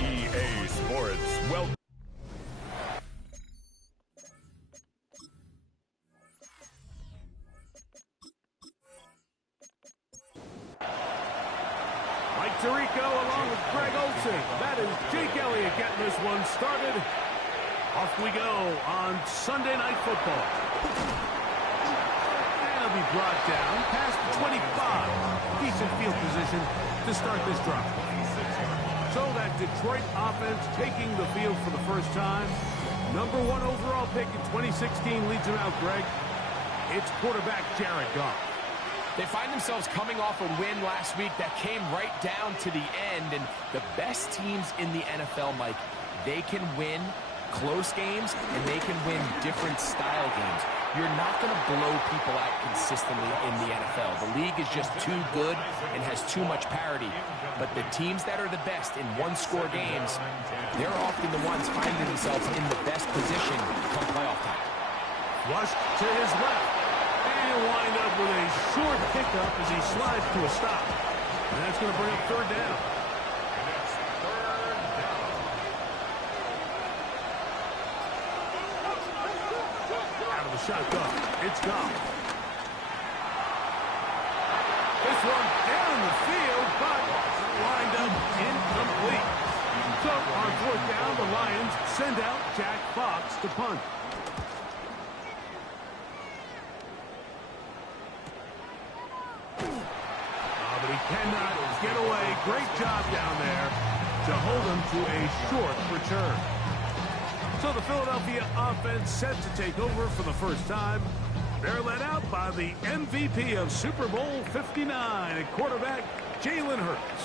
EA Sports, welcome. Mike Tirico along with Greg Olsen. That is Jake Elliott getting this one started. Off we go on Sunday Night Football. And it'll be brought down past the 25. Decent field position to start this drive. So that Detroit offense taking the field for the first time. Number 1 overall pick in 2016 leads them out, Greg. It's quarterback Jared Goff. They find themselves coming off a win last week that came right down to the end. And the best teams in the NFL, Mike, they can win close games and they can win different style games. You're not going to blow people out consistently in the NFL. The league is just too good and has too much parity. But the teams that are the best in one-score games, they're often the ones finding themselves in the best position come playoff time. Flush to his left. And wind up with a short pickup as he slides to a stop. And that's going to bring up third down. Out of the shotgun, it's Goff. This one down the field, but wind up incomplete. So on fourth down, the Lions send out Jack Fox to punt. But he cannot get away. Great job down there to hold him to a short return. So the Philadelphia offense set to take over for the first time. They're led out by the MVP of Super Bowl 59 at quarterback Jalen Hurts.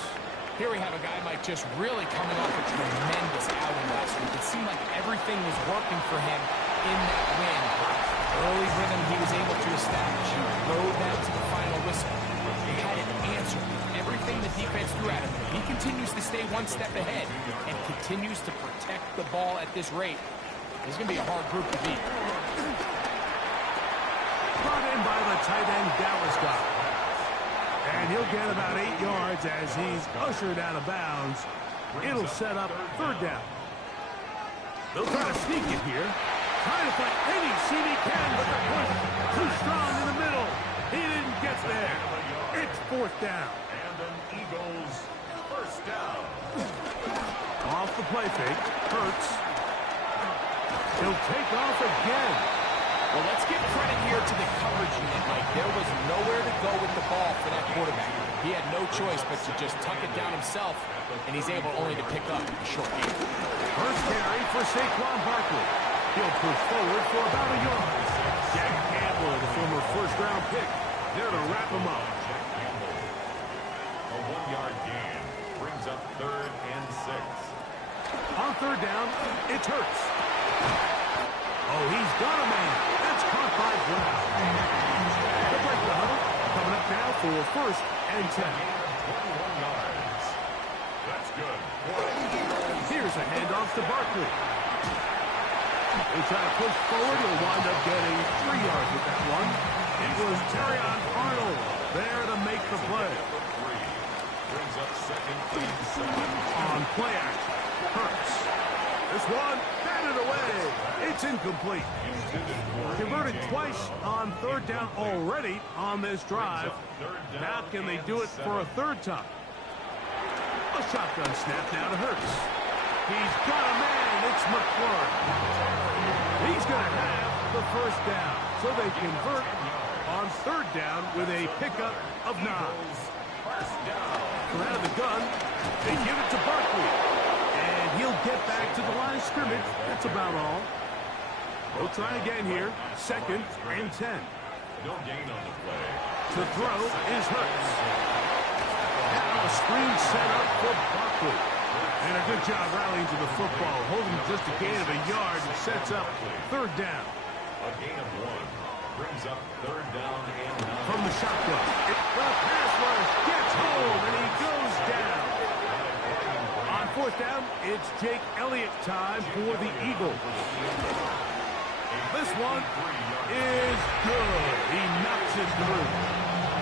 Here we have a guy, Mike, just really coming off a tremendous outing last week. It seemed like everything was working for him in that win. Early rhythm he was able to establish. He rode that to the final whistle. He had an answer. Everything the defense threw at him. He continues to stay one step ahead and continues to protect the ball at this rate. This is going to be a hard group to beat. Brought in by the tight end Dallas Goedert. And he'll get about 8 yards as he's ushered out of bounds. It'll set up third down. They'll try to sneak it here. Trying to find any seam he can, but the push too strong in the middle. He didn't get there. It's fourth down. And an Eagles first down. Off the play fake. Hurts. He'll take off again. Well, let's give credit here to the coverage unit, Mike. There was nowhere to go with the ball for that quarterback. He had no choice but to just tuck it down himself, and he's able only to pick up a short gain. First carry for Saquon Barkley. He'll push forward for about a yard. Jack Campbell, the former first-round pick, there to wrap him up. A 1-yard gain brings up 3rd and 6. On third down, it's Hurts. Oh, he's got a man. That's caught by Brown. The break the huddle. Coming up now for 1st and 10. 21 yards. Let's go. the handoff to Barkley. They try to push forward. He'll wind up getting 3 yards with that one. It was Terrion Arnold there to make the play. Brings up 2nd and 7. On play action, Hurts. This one, batted away. It's incomplete. Converted twice on 3rd down already on this drive. Now can they do it for a 3rd time? A shotgun snap now to Hurts. He's got a man. It's McLaurin. He's going to have the 1st down. So they convert on 3rd down with a pickup of 9. Out of the gun, they give it to Barkley. And he'll get back to the line of scrimmage. That's about all. We'll try again here. 2nd and 10. No gain on the play. To throw is Hurts. Now a screen set up for Barkley. And a good job rallying to the football. Holding just a gain of a yard and sets up 3rd down. A gain of 1. Brings up 3rd down and 9. From the shotgun. The pass rush gets home and he goes down. On 4th down, it's Jake Elliott time for the Eagles. This one is good. He knocks it through.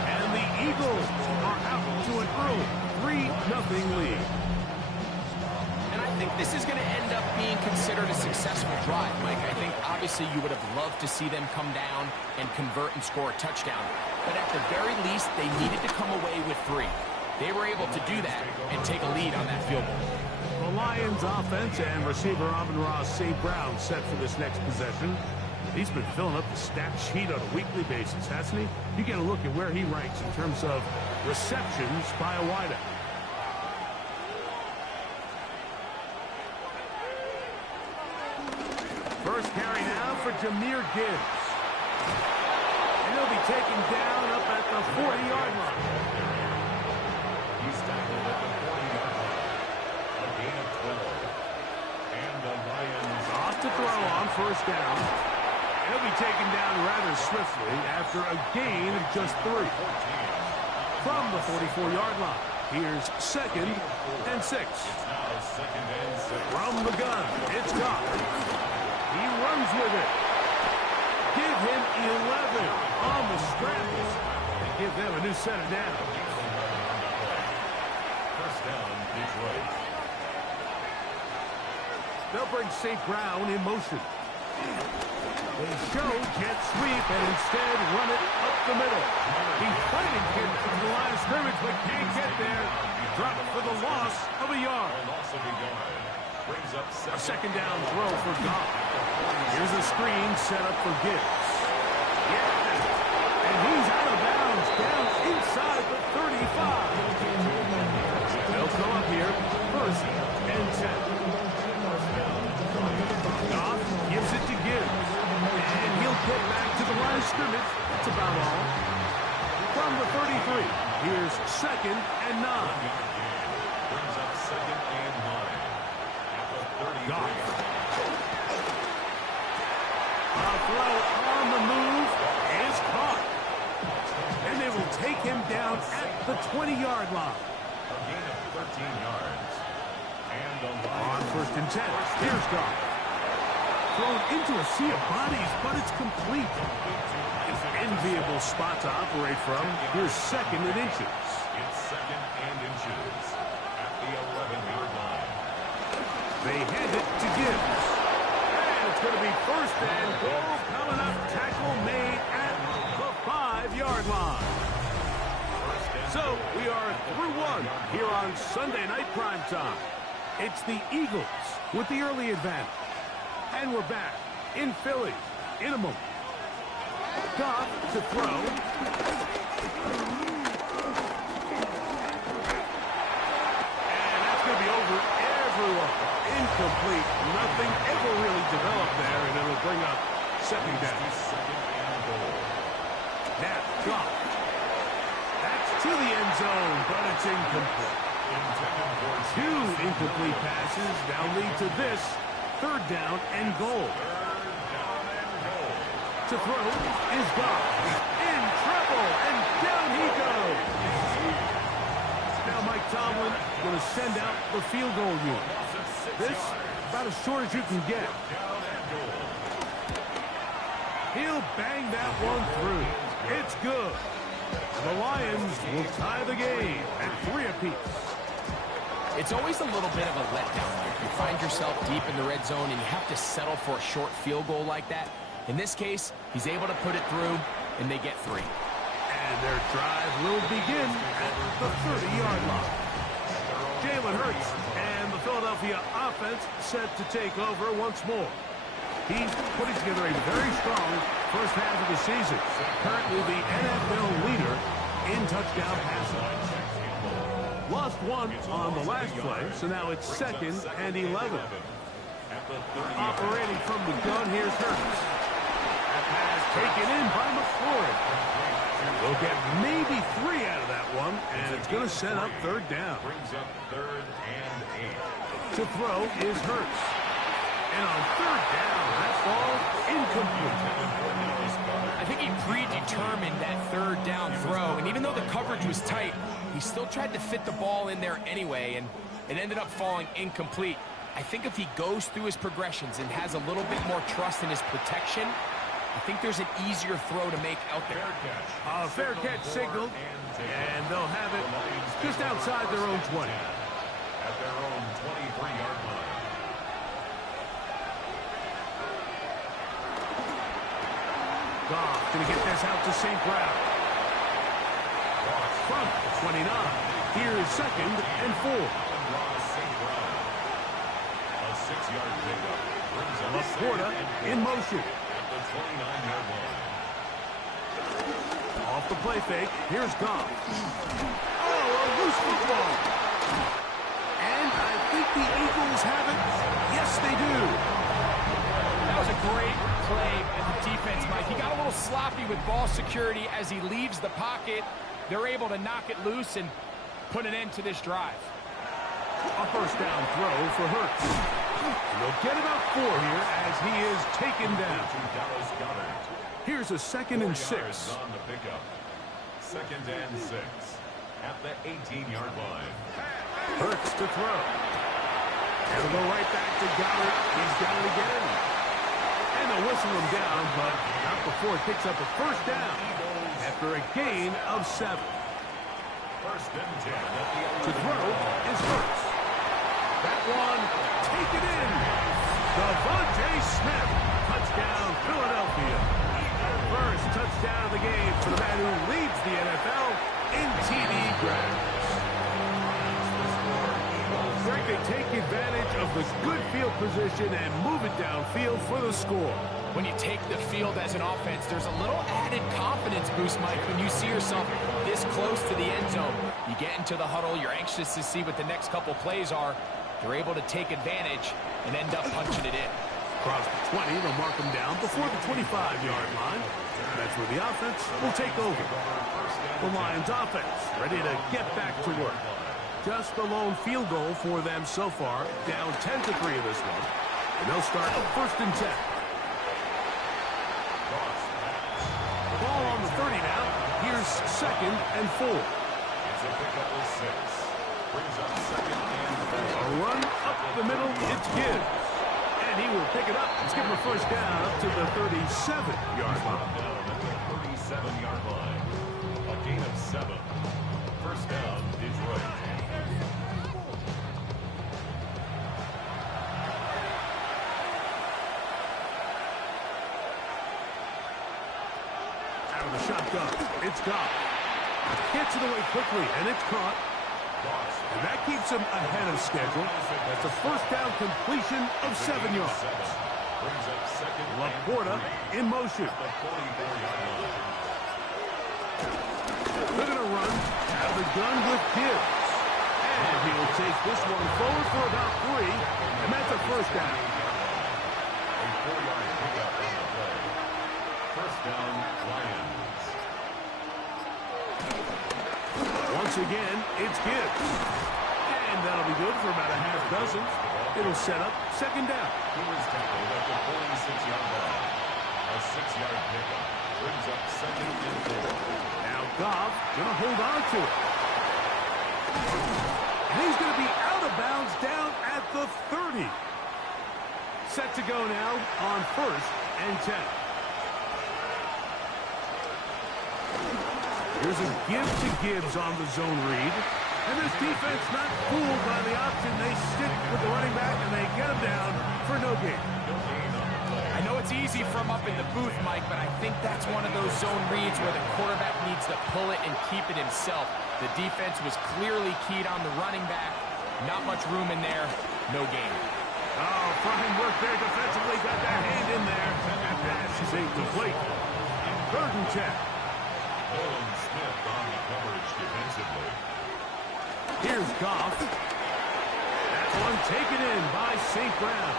And the Eagles are out to an early 3-0 lead. And I think this is going to end up being considered a successful drive, Mike. I think obviously you would have loved to see them come down and convert and score a touchdown. But at the very least, they needed to come away with 3. They were able to do that and take a lead on that field goal. The Lions offense and receiver Amon-Ra St. Brown set for this next possession. He's been filling up the stat sheet on a weekly basis, hasn't he? You get a look at where he ranks in terms of receptions by a wideout. First carry now for Jahmyr Gibbs. And he'll be taken down up at the 40-yard line. He's tackled at the 40-yard line. A gain of 12. And the Lions Off to throw on 1st down. He'll be taken down rather swiftly after a gain of just 3. From the 44-yard line, here's 2nd and 6. now 2nd and 6. From the gun, it's Goff. He runs with it. Give him 11 on the scrambles. Give them a new set of downs. 1st down, Detroit. They'll bring St. Brown in motion. They show jet sweep and instead run it up the middle. He's fighting to the line of scrimmage but can't get there. Dropped for the loss of a yard. Loss of a yard. Brings up A 2nd down throw for Goff. Here's a screen set up for Gibbs. Yeah, and he's out of bounds down inside the 35. They'll come up here, 1st and 10. Goff gives it to Gibbs. And he'll get back to the line of scrimmage. That's about all. From the 33, here's 2nd and 9. Brings up 2nd and 9. At the 33. Goff. A throw on the move is caught. And they will take him down at the 20-yard line. A gain of 13 yards. And the On Lions 1st and 10, here's Goff. Thrown into a sea of bodies, but it's complete. An enviable spot to operate from. Here's 2nd and inches. It's 2nd and inches. At the 11-yard line. They hand it to Gibbs. And it's going to be 1st and goal coming up. Tackle made at the 5-yard line. So we are through 1 here on Sunday Night Primetime. It's the Eagles with the early advantage. And we're back in Philly in a moment. Goff to throw. And that's going to be over everyone. Incomplete. Nothing ever really developed there, and it'll bring up 2nd down. Now, Goff. That's to the end zone, but it's incomplete. 2 incomplete passes now lead to this 3rd down and goal. To throw is Goff. In trouble, and down he goes. Now Mike Tomlin going to send out the field goal unit. this, about as short as you can get. He'll bang that one through. It's good. The Lions will tie the game at 3 apiece. It's always a little bit of a letdown. You find yourself deep in the red zone and you have to settle for a short field goal like that. In this case, he's able to put it through, and they get 3. And their drive will begin at the 30-yard line. Jalen Hurts and the Philadelphia offense set to take over once more. He's putting together a very strong first half of the season. Currently the NFL leader in touchdown passing. Lost one on the last play, so now it's 2nd and 11. Operating from the gun, here's Hurts. That pass taken in by McLaurin. We'll get maybe 3 out of that one, and it's going to set up 3rd down. Brings up 3rd and 8. To throw is Hurts. And on 3rd down, that ball incomplete. I think he predetermined that 3rd down throw, and even though the coverage was tight, he still tried to fit the ball in there anyway, and it ended up falling incomplete. I think if he goes through his progressions and has a little bit more trust in his protection, I think there's an easier throw to make out there. A fair catch signaled, and they'll have it just outside their own 20. At their own 23-yard line. Goff going to get this out to St. Brown. From 29. Here's 2nd and 4. St. Brown. A 6-yard pickup. Brings up Laporta in motion. at the 29-yard line. Off the play fake. Here's Goff. Oh, a loose football. And I think the Eagles have it. Yes, they do. That was a great play by the defense, Mike. He got a little sloppy with ball security as he leaves the pocket. They're able to knock it loose and put an end to this drive. A first down throw for Hurts. They'll get about 4 here as he is taken down. To Dallas Goedert. Here's a 2nd and 6. On the pickup. 2nd and 6. At the 18-yard line. Hurts to throw. And we'll go right back to Goddard. He's got it again. And they'll whistle him down, but not before it picks up a first down after a gain of 7. First and 10 at the To throw is Hurts. That one taken in. Devontae Smith. Touchdown, Philadelphia. First touchdown of the game for the man who leads the NFL in TD grabs. Greg, they take advantage of the good field position and move it downfield for the score. When you take the field as an offense, there's a little added confidence boost, Mike, when you see yourself this close to the end zone. You get into the huddle, you're anxious to see what the next couple plays are. They're able to take advantage and end up punching it in. Across the 20, they'll mark them down before the 25-yard line. That's where the offense will take over. The Lions offense ready to get back to work. Just the lone field goal for them so far, down 10-3 in this one. And they'll start 1st and 10. The ball on the 30 now. Here's 2nd and 4. It's a pickup with 6. Brings up 2nd and 4. A run up the middle, it's Gibbs. And he will pick it up. Let's give him a first down up to the 37-yard line. Down at the 37-yard line. A gain of 7. First down, Detroit. Out of the shotgun, it's Goff. Gets it away quickly, and it's caught. And that keeps him ahead of schedule. That's a first down completion of 7 yards. Brings up 2nd and Laporta in motion. the 44-yard line. They're going to run out of the gun with Gibbs. And he will take this one forward for about 3, and that's a first down. A 4-yard pickup on the play. First down, Lions. Once again, it's Gibbs. And that'll be good for about a half dozen. It'll set up 2nd down. He was tackled at the 46-yard line. A 6-yard pickup. Brings up 2nd and 4. Now Goff going to hold on to it. And he's going to be out out of bounds down at the 30. Set to go now on 1st and 10. Here's a give to Gibbs on the zone read. And this defense not fooled by the option. They stick with the running back, and they get him down for no gain. I know it's easy from up in the booth, Mike, but I think that's one of those zone reads where the quarterback needs to pull it and keep it himself. The defense was clearly keyed on the running back. Not much room in there. No gain. Oh, fine work there defensively. Got that hand in there. That pass is incomplete. 3rd and 10. Nolan Smith on the coverage defensively. Here's Goff. That one taken in by St. Brown.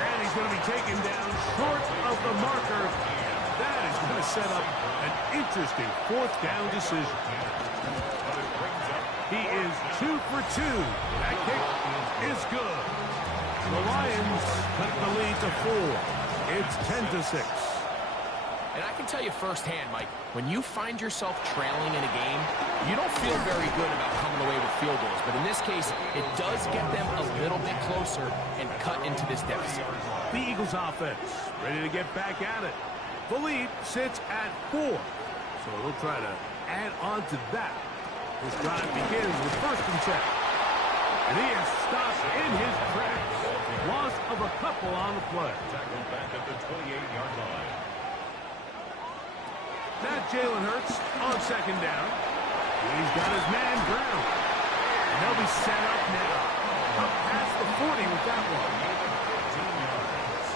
And he's going to be taken down short of the marker. That is going to set up an interesting 4th down decision. He is 2 for 2. That kick is good. The Lions cut the lead to 4. It's 10-6. And I can tell you firsthand, Mike, when you find yourself trailing in a game, you don't feel very good about coming away with field goals. But in this case, it does get them a little bit closer and cut into this deficit. The Eagles offense ready to get back at it. The lead sits at 4. So they'll try to add on to that. This drive begins with 1st and 10. And he is stopped in his tracks. Loss of a couple on the play. Tackled back at the 28-yard line. Now Jalen Hurts on 2nd down. He's got his man Brown. And they'll be set up now. Up past the 40 with that one. 15 yards.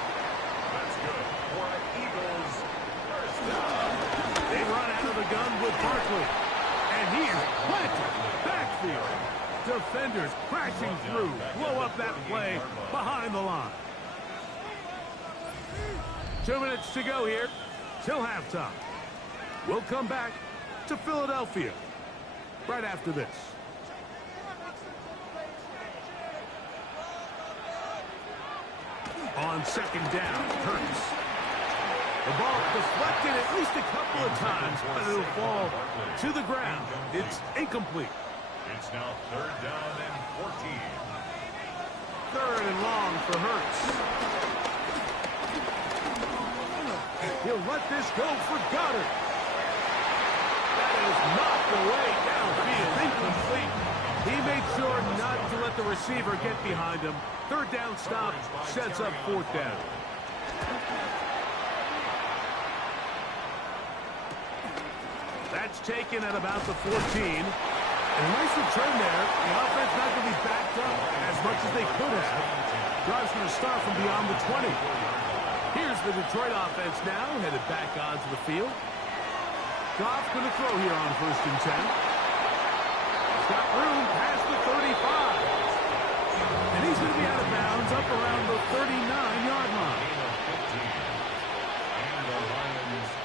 That's good for an Eagles first down. They run out of the gun with Barkley. And he is planted backfield. Defenders crashing through. Blow up that play behind the line. 2 minutes to go here till halftime. We'll come back to Philadelphia right after this. On 2nd down, Hurts. The ball deflected at least a couple of times, but it'll fall to the ground. It's incomplete. It's now 3rd down and 14. 3rd and long for Hurts. He'll let this go for Goddard. That is knocked away downfield, incomplete. He made sure not to let the receiver get behind him. 3rd down stop sets up 4th down. That's taken at about the 14. And a nice return there. The offense not going to be backed up as much as they could have. Drive's going to start from beyond the 20. Here's the Detroit offense now, headed back onto the field. Goff's going to throw here on 1st and 10. He's got room past the 35. And he's going to be out of bounds up around the 39-yard line.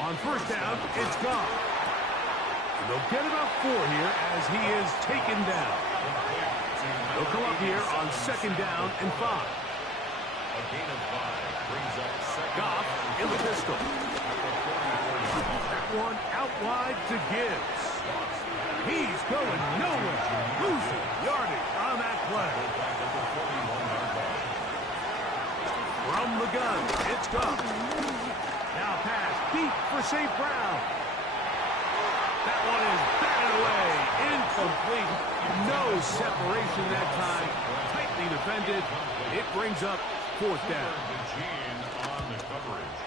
On 1st down, it's Goff. And they'll get about 4 here as he is taken down. They'll come up here on 2nd down and 5. A gain of 5 brings up 2nd. Goff in the pistol. That one out wide to Gibbs. He's going nowhere. Losing yardage on that play. From the gun, it's Goff. Now pass deep for St. Brown. That one is batted away. Incomplete. No separation that time. Tightly defended. It brings up 4th down. On the coverage.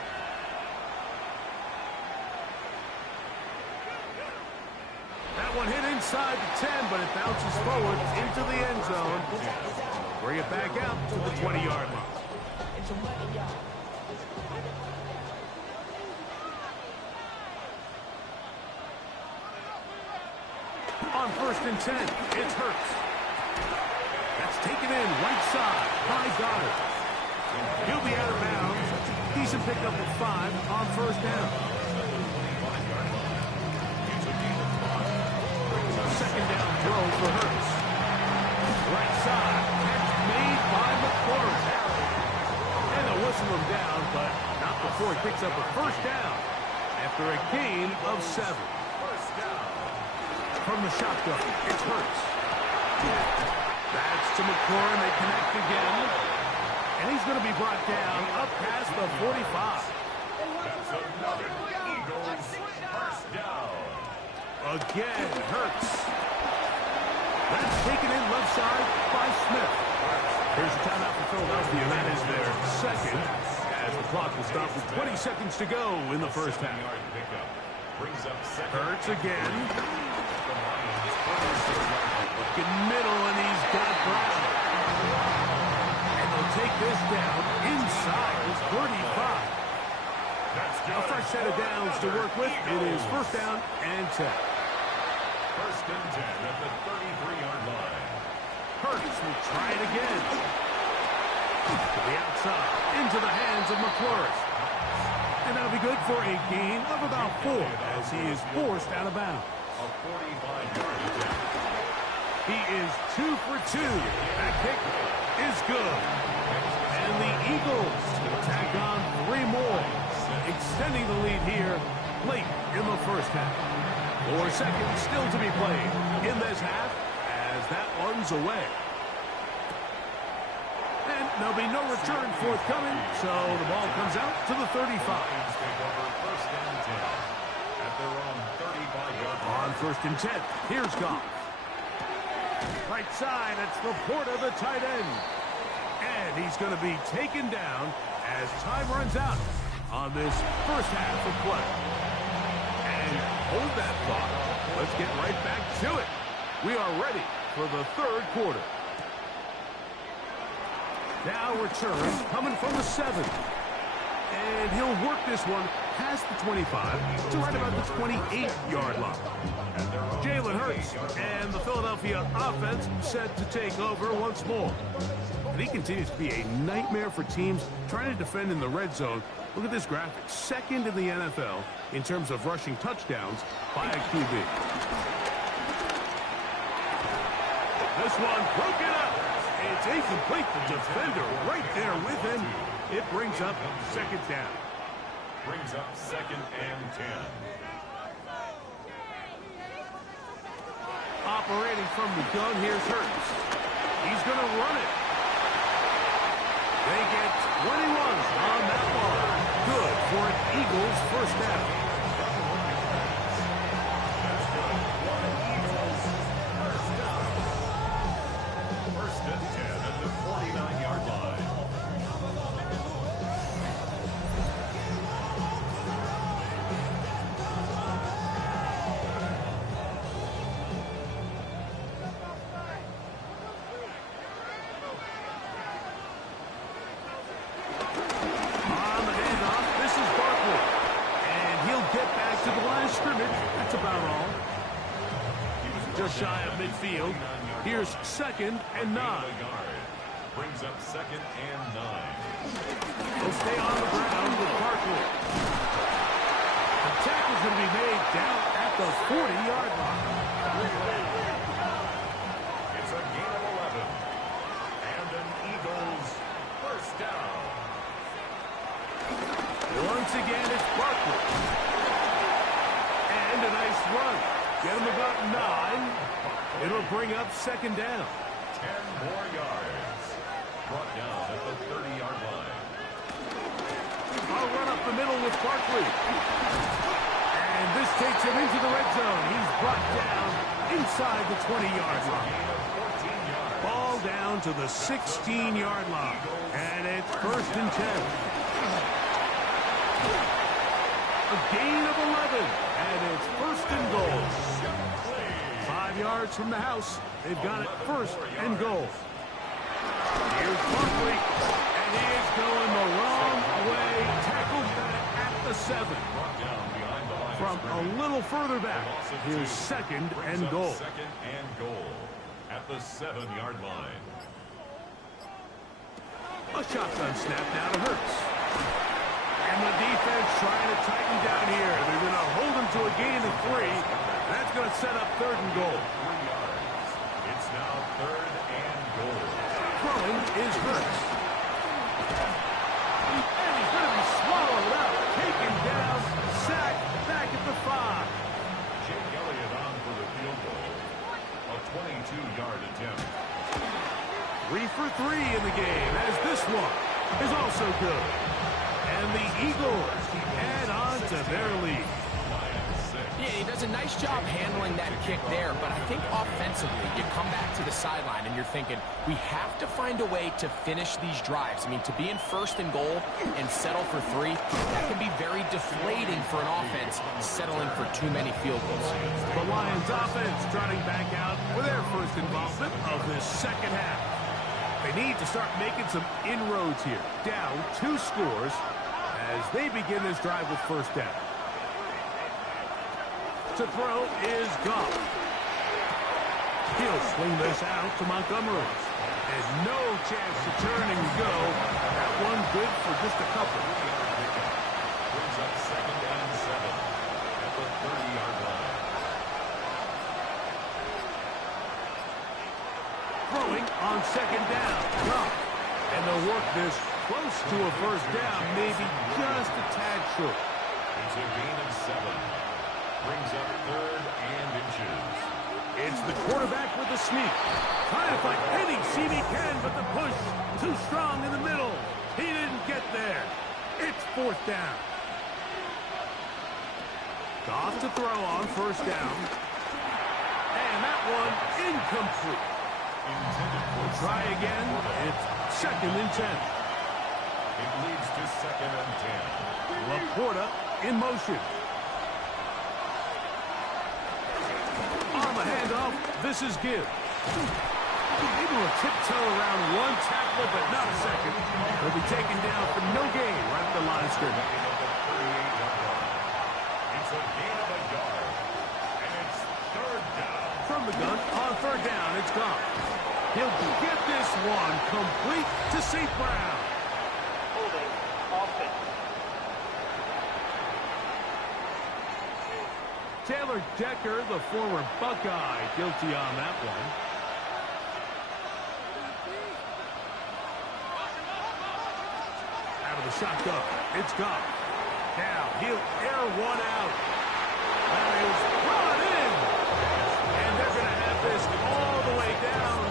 That one hit inside the 10, but it bounces forward into the end zone. Bring it back out to the 20-yard line. On 1st and 10, it's Hurts. That's taken in right side by Goddard. He'll be out of bounds. Decent pickup of 5 on 1st down. 2nd down throw for Hurts. Right side, catch made by McLaurin. And they'll whistle him down, but not before he picks up a 1st down after a gain of 7. From the shotgun, it's Hurts. That's to McLaurin. They connect again. And he's going to be brought down up past the 45. That's another Eagles first down. Again, Hurts. That's taken in left side by Smith. Here's a timeout for Philadelphia. That is their second, as the clock will stop with 20 seconds to go in the first half. Hurts again. Looking middle, and he's got Brown. And they'll take this down inside his 35. A fresh set of downs to work with. It is first down and 10. First and 10 at the 33-yard line. Hurts will try it again. To the outside, into the hands of McLaurin. And that'll be good for a gain of about 4 as he is forced out of bounds. A 45-yard attempt. He is 2 for 2. That kick is good. And the Eagles tack on 3 more, extending the lead here late in the first half. 4 seconds still to be played in this half as that one's away. And there'll be no return forthcoming, so the ball comes out to the 35. Take over first and 10 at their own 35-yard line. On first and 10, here's Goff. Right side, it's Laporta, the tight end. And he's going to be taken down as time runs out on this first half of play. And hold that thought. Let's get right back to it. We are ready for the third quarter. Now return coming from the 7. And he'll work this one past the 25 to right about the 28-yard line. Jalen Hurts and the Philadelphia offense set to take over once more. And he continues to be a nightmare for teams trying to defend in the red zone. Look at this graphic. Second in the NFL in terms of rushing touchdowns by a QB. This one broken up. It's incomplete. The defender right there with him. It brings up second down. Brings up second and 10. Operating from the gun, here's Hurts. He's going to run it. They get 21 on that one. Good for an Eagles first down. First and 10 at the 49-yard line. On the handoff, this is Barkley. And he'll get back to the line of scrimmage. That's about all. Just shy of midfield. Here's second and 9. Brings up second and 9. They'll stay on the ground with Barkley. The tackle's going to be made down at the 40-yard line. It's a gain of 11. And an Eagles first down. Once again, it's Barkley. And a nice run. Get him about 9. It'll bring up second down. 10 more yards. Brought down at the 30-yard line. I'll run up the middle with Barkley. And this takes him into the red zone. He's brought down inside the 20-yard line. Gain of 14 yards. Ball down to the 16-yard line. And it's first and 10. A gain of 11. And it's first and goal. 5 yards from the house. They've got it first and goal. Here's Barkley. And he is going the wrong way. Tackled at the 7. Brought down behind the line From of a scrimmage. little further back. Here's second Brings and up goal. Second and goal at the 7-yard line. A shotgun snap now to Hurts. And the defense trying to tighten down here. They're going to hold him to a gain of 3. That's going to set up third and goal. 3 yards. It's now third and goal. Throwing is Hurts. And he's going to be swallowed up. Taken down. Sacked back at the 5. Jake Elliott on for the field goal. A 22-yard attempt. 3 for 3 in the game, as this one is also good. And the Eagles add on to their lead. Yeah, he does a nice job handling that kick there, but I think offensively, you come back to the sideline and you're thinking, we have to find a way to finish these drives. I mean, to be in first and goal and settle for 3, that can be very deflating for an offense settling for too many field goals. The Lions offense trotting back out for their first involvement of this second half. They need to start making some inroads here. Down 2 scores as they begin this drive with first down. To throw is Goff. He'll swing this out to Montgomery. And no chance to turn and go. That one good for just a couple. Brings up 2nd and 7 at the 30-yard line. Throwing on 2nd down. Goff. And they'll work this close to a first down, maybe just a tad short. It's a gain of 7. Brings up 3rd and inches. It's the quarterback with the sneak. Trying to find any seam he can, but the push too strong in the middle. He didn't get there. It's 4th down. Goff to throw on first down. And that one incomplete. We'll try again. It's 2nd and 10. It leads to 2nd and 10. Laporta in motion. On the handoff, this is Gibbs. Able to tiptoe around one tackle, but not a second. He'll be taken down for no gain right at the line of scrimmage. It's a gain of a yard, and it's 3rd down. From the gun, on 3rd down, it's gone. He'll get this one complete to St. Brown. Holding offense. Taylor Decker, the former Buckeye, guilty on that one. Out of the shotgun, it's gone. Now he'll air one out. That is brought in. And they're going to have this all the way down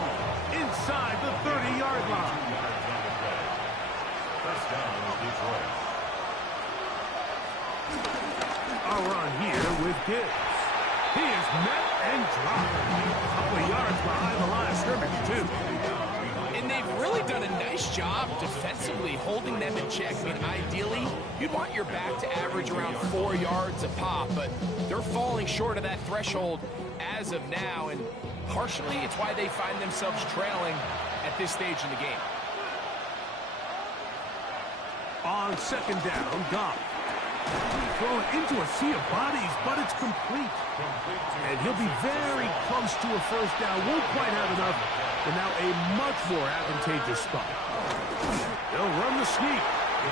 inside the 30-yard line. First down, Detroit. A run here with Gibbs. He is met and dropped. A couple of yards behind the line of scrimmage, too. And they've really done a nice job defensively holding them in check. I mean, ideally, you'd want your back to average around 4 yards a pop, but they're falling short of that threshold as of now, and partially it's why they find themselves trailing at this stage in the game. On 2nd down, Goff. Thrown into a sea of bodies, but it's complete. And he'll be very close to a first down. Won't quite have enough, but now a much more advantageous spot. They'll run the sneak.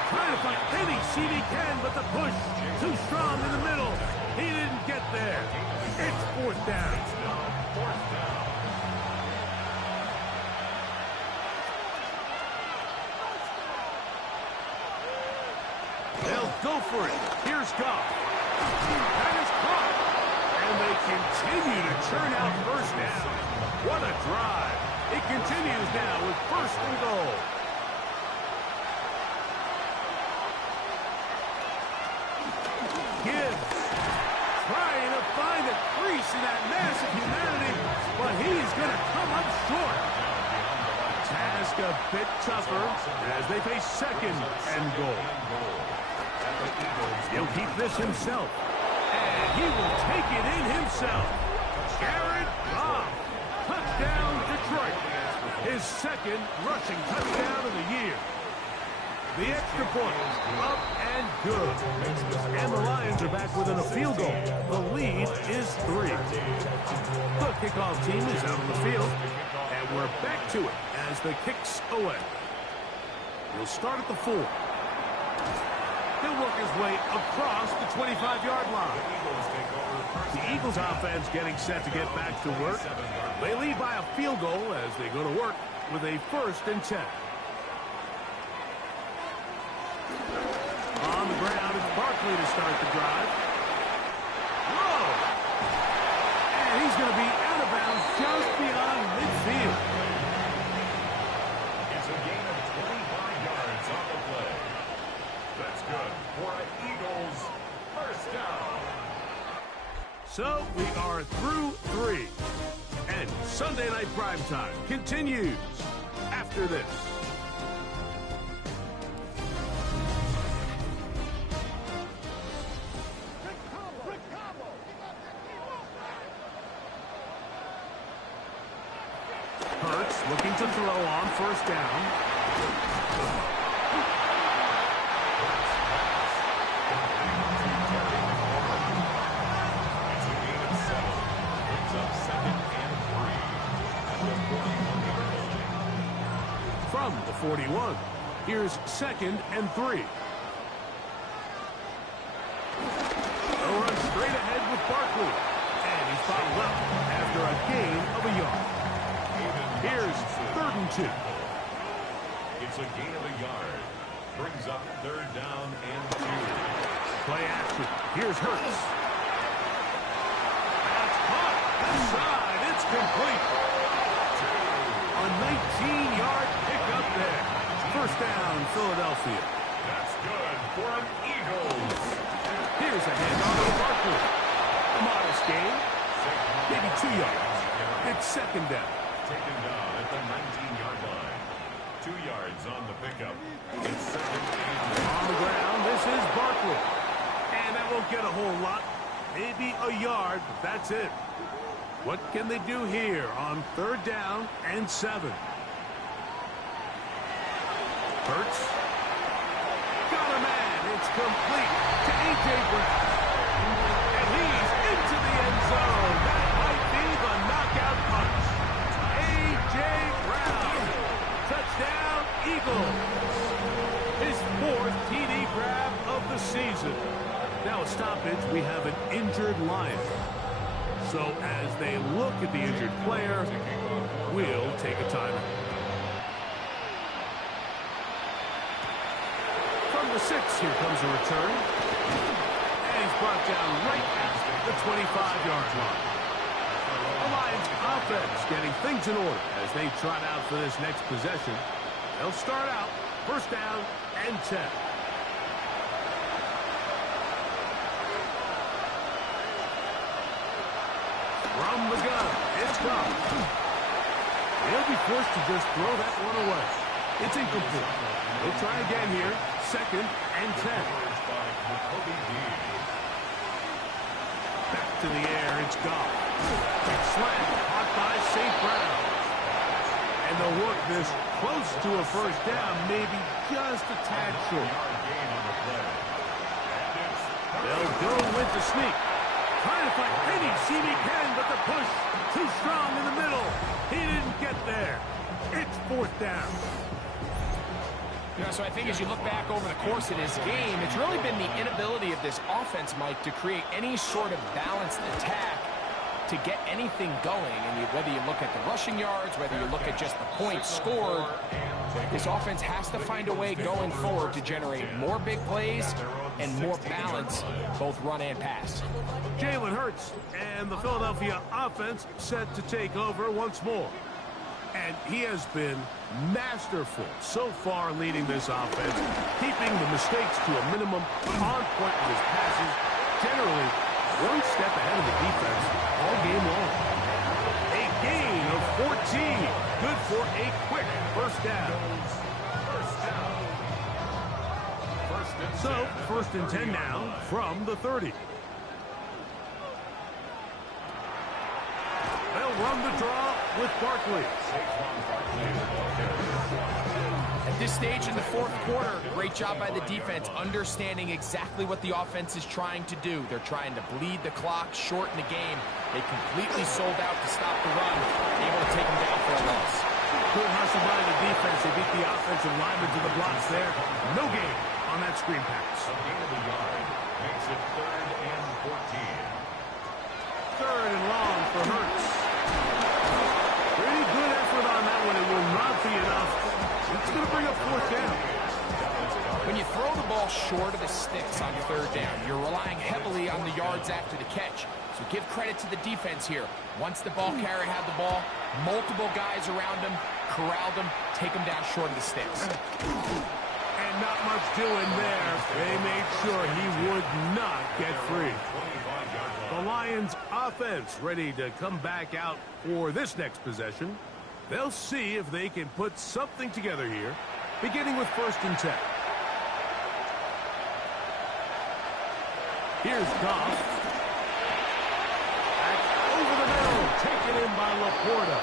Trying to find any seam he can, but the push too strong in the middle. He didn't get there. It's 4th down. They'll go for it. Here's Goff. That is caught. And they continue to churn out first down. What a drive. It continues now with 1st and goal. Gibbs trying to find a crease in that massive humanity, but he's going to come up short. Task a bit tougher as they face 2nd and goal. He'll keep this himself, and he will take it in himself. Jared Goff, touchdown Detroit. His 2nd rushing touchdown of the year. The extra point, up and good. And the Lions are back within a field goal. The lead is 3. The kickoff team is out on the field, and we're back to it as the kick's away. He'll start at the 4. He'll work his way across the 25-yard line. The Eagles offense getting set to get back to work. They lead by a field goal as they go to work with a 1st and 10. On the ground, it's Barkley to start the drive. Whoa! And he's going to be out of bounds just beyond midfield. So we are through 3. And Sunday Night Primetime continues after this. Hurts looking to throw on first down. From the 41, here's 2nd and 3. They'll run straight ahead with Barkley. And he's bottled up after a gain of a yard. Here's 3rd and 2. It's a gain of a yard. Brings up 3rd down and 2. Play action. Here's Hurts. That's caught. Inside. It's complete. A 19-yard pickup there. First down, Philadelphia. That's good for an Eagles. Here's a handoff to Barkley. A modest gain. Maybe 2 yards. It's 2nd down. Taken down at the 19-yard line. 2 yards on the pickup. It's 2nd and 1. On the ground, this is Barkley. And that won't get a whole lot. Maybe a yard, but that's it. What can they do here on 3rd down and 7? Hurts. Got a man. It's complete to A.J. Brown. And he's into the end zone. That might be the knockout punch. A.J. Brown. Touchdown, Eagles. His 4th TD grab of the season. Now a stoppage, we have an injured Lion. So as they look at the injured player, we'll take a timeout. From the 6, here comes a return. And he's brought down right at the 25-yard line. The Lions offense getting things in order as they trot out for this next possession. They'll start out 1st down and 10. From the gun, it's gone. He'll be forced to just throw that one away. It's incomplete. They'll try again here. 2nd and 10. Back to the air, it's gone. Slant, caught by St. Brown. And they'll work this close to a 1st down, maybe just a tad short. They'll go with the sneak. Trying to find any seam he can, but the push too strong in the middle. He didn't get there. It's 4th down. You know, so I think as you look back over the course of this game, it's really been the inability of this offense, Mike, to create any sort of balanced attack to get anything going. And whether you look at the rushing yards, whether you look at just the points scored, this offense has to find a way going forward to generate more big plays and more balance, both run and pass. Jalen Hurts and the Philadelphia offense set to take over once more. And he has been masterful so far leading this offense, keeping the mistakes to a minimum, on point with his passes, generally one step ahead of the defense all game long. A gain of 14, good for a quick 1st down. So, 1st and 10 now from the 30. They'll run the draw with Barkley. At this stage in the 4th quarter, great job by the defense, understanding exactly what the offense is trying to do. They're trying to bleed the clock, shorten the game. They completely sold out to stop the run, able to take them down for a loss. Good hustle by the defense. They beat the offensive lineman to the blocks there. No gain on that screen pass. A gain of a yard makes it 3rd and 14. 3rd and long for Hurts. Pretty good effort on that one. It will not be enough. It's going to bring up 4th down. When you throw the ball short of the sticks on 3rd down, you're relying heavily on the yards after the catch. So give credit to the defense here. Once the ball carrier had the ball, multiple guys around him, corralled him, take him down short of the sticks. And not much doing there. They made sure he would not get free. 25-yard line. The Lions offense ready to come back out for this next possession. They'll see if they can put something together here, beginning with 1st and 10. Here's Goff. Back over the middle, taken in by Laporta.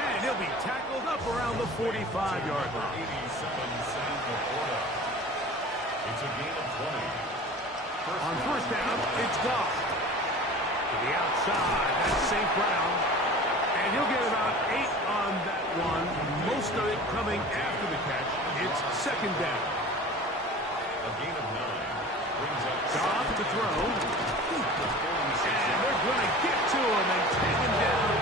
And he'll be tackled up around the 45-yard line. 87, Sam Laporta. It's a gain of 20. On 1st down, it's Goff. To the outside, that's St. Brown. And he'll get about 8 on that one. Most of it coming after the catch. It's 2nd down. A gain of 9. Brings up Goff to throw. And they're going to get to him and take him down.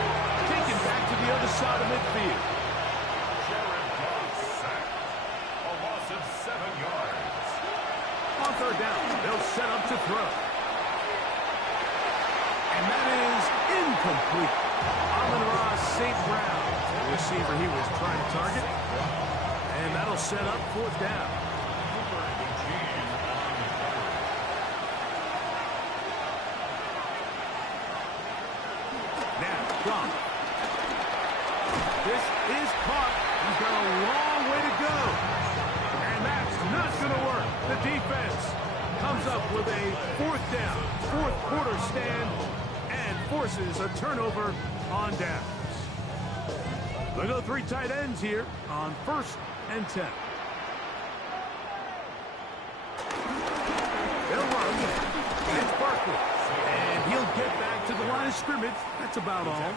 Taken back to the other side of midfield. Jared Goff sacked. A loss of 7 yards. On 3rd down, they'll set up to throw. And that is incomplete. Amon-Ra St. Brown, the receiver he was trying to target. And that'll set up 4th down. Now, Goff. This is caught. He's got a long way to go. And that's not going to work. The defense comes up with a 4th down, 4th quarter stand, and forces a turnover on downs. They'll go 3 tight ends here on 1st and 10. They'll run. It's Barkley. And he'll get back to the line of scrimmage. That's about all.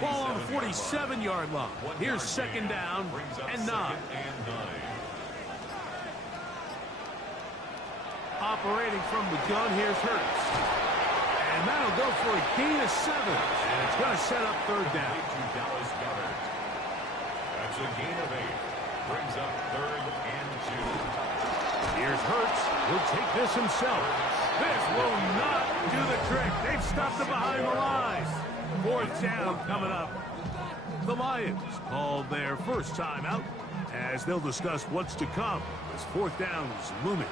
Ball on the 47-yard line. Here's 2nd down and 9. Operating from the gun, here's Hurts. And that'll go for a gain of 7. And it's going to set up 3rd down. That's a gain of 8. Brings up 3rd and 2. Here's Hurts. He'll take this himself. This will not do the trick. They've stopped it behind the line. 4th down coming up. The Lions called their first timeout as they'll discuss what's to come as 4th down is looming.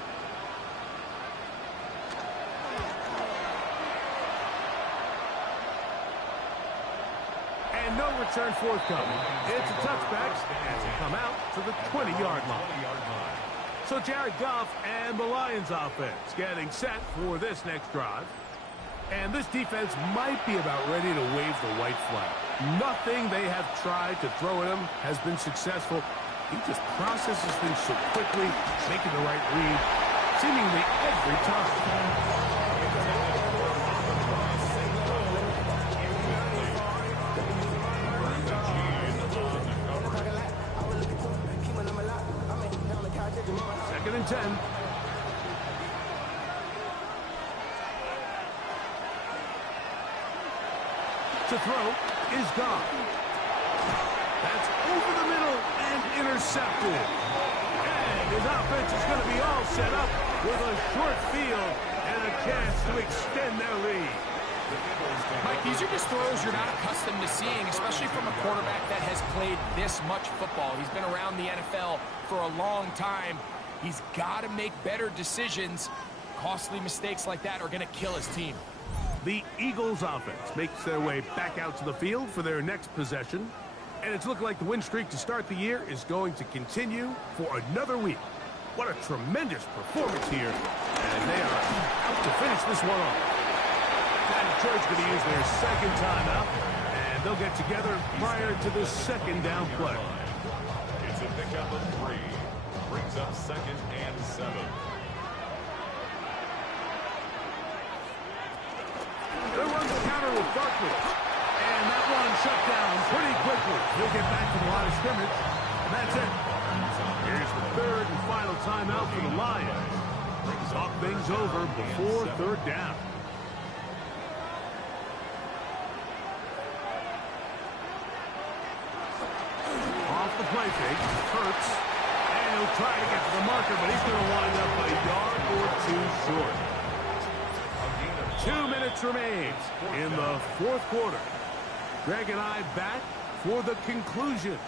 And no return forthcoming. It's a touchback as they come out to the 20-yard line. So Jared Goff and the Lions offense getting set for this next drive. And this defense might be about ready to wave the white flag. Nothing they have tried to throw at him has been successful. He just processes things so quickly, making the right read, seemingly every time. Second and 10. To throw is gone. That's over the middle and intercepted. And his offense is going to be all set up with a short field and a chance to extend their lead. Mike, these are just throws you're not accustomed to seeing, especially from a quarterback that has played this much football. He's been around the NFL for a long time. He's got to make better decisions. Costly mistakes like that are going to kill his team. The Eagles offense makes their way back out to the field for their next possession. And it's looking like the win streak to start the year is going to continue for another week. What a tremendous performance here. And they are out to finish this one off. And Detroit's going to use their second timeout. And they'll get together prior to the 2nd down play. It's a pickup of 3. Brings up 2nd and 7. They'll run the counter with Barkley. And that one shut down pretty quickly. He'll get back to the line of scrimmage. And that's it. Here's the 3rd and final timeout for the Lions. Talk things over before 3rd down. Off the play fake. Hurts. And he'll try to get to the marker, but he's going to wind up a yard or 2 short. 2 minutes remain in the 4th quarter. Greg and I back for the conclusion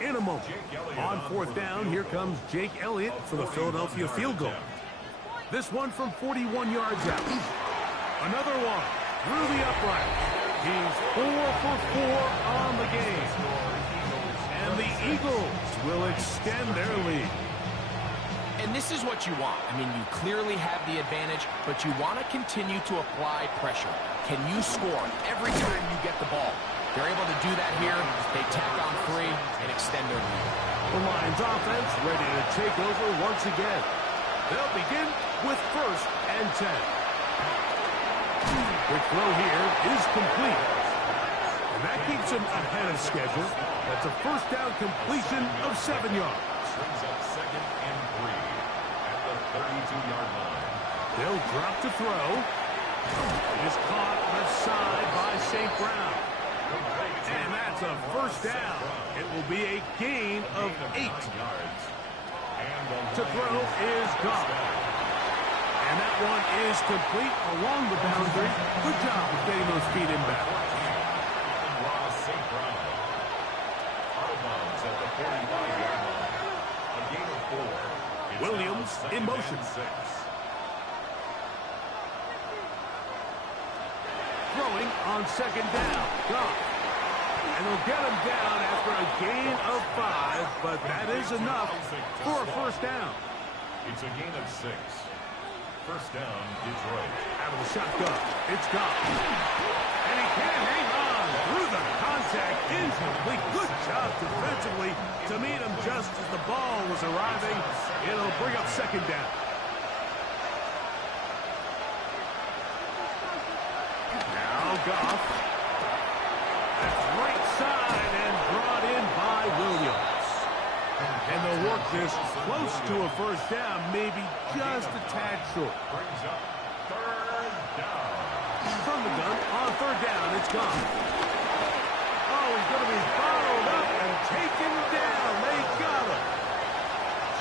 in a moment. On 4th down, here comes Jake Elliott for the Philadelphia field goal. This one from 41 yards out. Another one through the upright. He's 4 for 4 on the game. And the Eagles will extend their lead. And this is what you want. I mean, you clearly have the advantage, but you want to continue to apply pressure. Can you score every time you get the ball? They're able to do that here. They tack on 3 and extend their lead. The Lions offense ready to take over once again. They'll begin with 1st and 10. The throw here is complete. And that keeps him ahead of schedule. That's a 1st down completion of 7 yards. Brings up 2nd and 3 at the 32-yard line. They'll drop to throw. It is caught left side by St. Brown. And that's a 1st down. It will be a gain of 8. yards. To throw is gone. And that one is complete along the boundary. Good job of getting those feet in back. St. Brown. Out of bounds at the 45-yard line. A gain of 4. It's Williams in motion. 6. Throwing on 2nd down. Goff. And they'll get him down after a gain of 5, but that is enough for a 1st down. It's a gain of 6. 1st down, Detroit. Out of the shotgun. It's Goff. And he can't hang on through the contact. Incomplete. Good job defensively to meet him just as the ball was arriving. It'll bring up 2nd down. Now Goff. That's right side and brought in by Williams. And they'll work this close to a 1st down, maybe just a tad short. Brings up 3rd down. From the gun on 3rd down, it's gone. Oh, he's going to be followed up and taken down. They got him.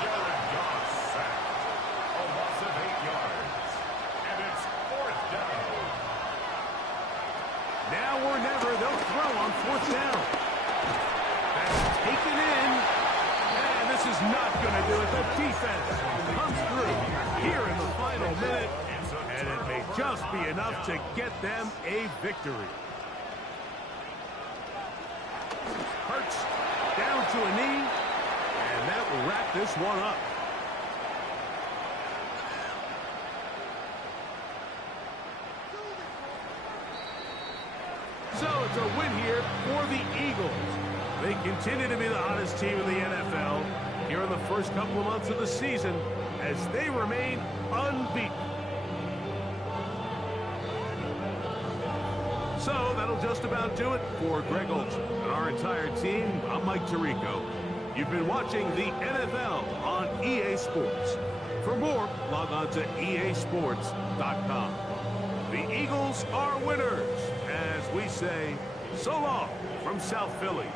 Jared Goff sacked. A loss of 8 yards. And it's 4th down. Now or never, they'll throw on 4th down. That's taken in. And this is not going to do it. The defense comes through here in the final minute. And it may just be enough to get them a victory. Hurts down to a knee. And that will wrap this one up. So it's a win here for the Eagles. They continue to be the hottest team in the NFL here in the first couple of months of the season as they remain unbeaten. So that'll just about do it for Greg Olsen and our entire team. I'm Mike Tirico. You've been watching the NFL on EA Sports. For more, log on to easports.com. The Eagles are winners, as we say, so long from South Philly.